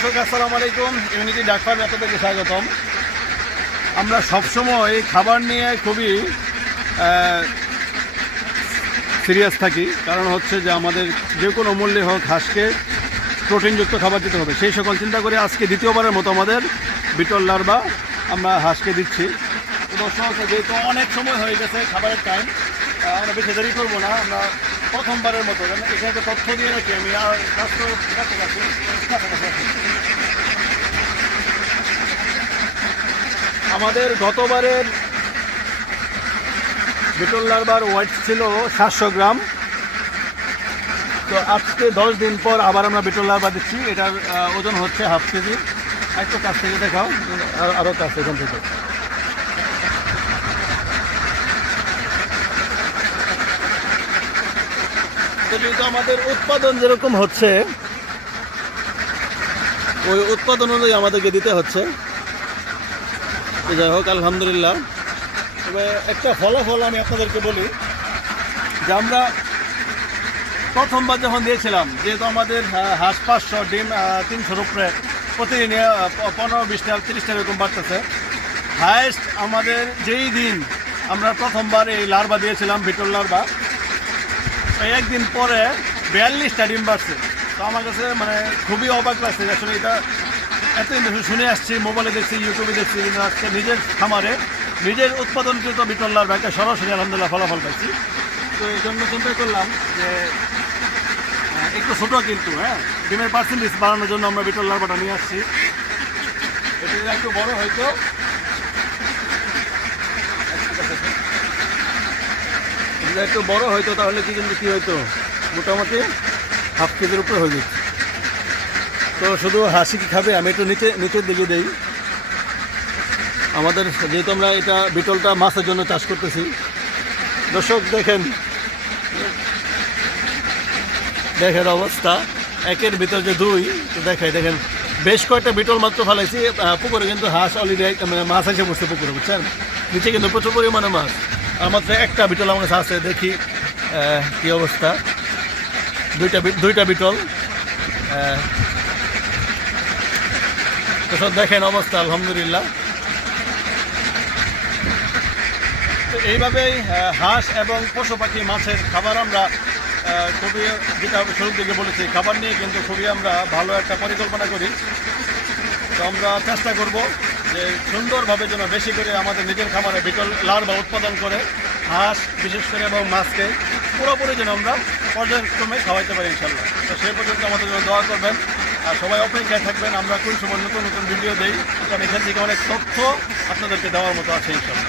দর্শক আসসালামু আলাইকুম। ইউনিটি ডাক ফার্মে আপনাদেরকে স্বাগতম। আমরা সবসময় খাবার নিয়ে খুবই সিরিয়াস থাকি, কারণ হচ্ছে যে আমাদের যে কোনো মূল্যে হোক হাঁসকে প্রোটিনযুক্ত খাবার দিতে হবে। সেই সকল চিন্তা করে আজকে দ্বিতীয়বারের মতো আমাদের বিটল লার্ভা আমরা হাঁসকে দিচ্ছি। তো দর্শক, যেহেতু অনেক সময় হয়ে গেছে খাবারের টাইম, আমরা বেশি দেরি করবো না। আমরা প্রথমবারের মতো এখানে তথ্য দিয়ে রাখি আমি আমাদের গতবারের বিটল লার্ভার ওয়েট ছিল 700 গ্রাম। তো আজকে 10 দিন পর আবার আমরা বিটল লার্ভা দিচ্ছি। এটার ওজন হচ্ছে হাফ কেজি। একটু কাছ থেকে দেখাও, আরও কাছ এখান থেকে। তো যেহেতু আমাদের উৎপাদন যেরকম হচ্ছে ওই উৎপাদন অনুযায়ী আমাদেরকে দিতে হচ্ছে। তো যাই হোক, আলহামদুলিল্লাহ। তবে একটা ফলাফল আমি আপনাদেরকে বলি যে আমরা প্রথমবার যখন দিয়েছিলাম, যেহেতু আমাদের হাঁস 500, ডিম 300 উপরে প্রতিদিন 15-20টা 30টা এরকম বাড়তেছে। হায়েস্ট আমাদের যেই দিন আমরা প্রথমবার এই লার্ভা দিয়েছিলাম বিটল লার্ভা, একদিন পরে 42টা ডিম বাড়ছে। তো আমার কাছে মানে খুবই অবাক লাগছে। আসলে এটা এতদিন শুনে আসছি, মোবাইলে দেখছি, ইউটিউবে দেখছি, কিন্তু আজকে নিজের খামারে নিজের উৎপাদনকৃত বিটল লার্ভা একটা সরাসরি আলহামদুলিল্লাহ ফলাফল পাইছি। তো এই জন্য চিন্তা করলাম যে একটু ছোটো কিন্তু ডিমের পার্সেন্টেজ বাড়ানোর জন্য আমরা বিটল লার্ভাটা নিয়ে আসছি। এটা একটু বড় হয়তো একটু বড় হয়তো তাহলে কিন্তু কী হয়তো মোটামুটি হাফ কেজির উপরে হয়ে যাচ্ছে। তো শুধু হাসি কি খাবে, আমি একটু নিচের দিকে দেই। আমাদের যেহেতু আমরা এটা বিটলটা মাছের জন্য চাষ করতেছি। দর্শক দেখেন অবস্থা, একের ভিতর যে দুই। তো দেখেন বেশ কয়েকটা বিটল মাত্র ফেলাইছি পুকুরে, কিন্তু হাঁস অলরেডি মানে মাছ এসে বসছে পুকুরে, বুঝছেন। নিচে কিন্তু প্রচুর পরিমাণে মাছ, আর মাত্র একটা বিটল আমার কাছে আছে। দেখি কী অবস্থা। দুইটা বিটল। তো সব দেখেন অবস্থা, আলহামদুলিল্লাহ। তো এইভাবেই হাঁস এবং পশু পাখি মাছের খাবার আমরা খুবই, যেটা শুরুর দিকে বলেছি, খাবার নিয়ে কিন্তু খুবই আমরা ভালো একটা পরিকল্পনা করি। তো আমরা চেষ্টা করব যে সুন্দরভাবে যেন বেশি করে আমাদের নিজের খামারে বিটল লার্ভা উৎপাদন করে হাঁস বিশেষ করে এবং মাছকে পুরোপুরি যেন আমরা পর্যায়ক্রমে খাওয়াইতে পারি ইনশাল্লাহ। তো সেই পর্যন্ত আমাদের জন্য দোয়া করবেন, আর সবাই অপেক্ষায় থাকবেন। আমরা কোন সময় নতুন নতুন ভিডিও দিই, কারণ এখান থেকে অনেক তথ্য আপনাদেরকে দেওয়ার মতো আছে ইনশাল্লাহ।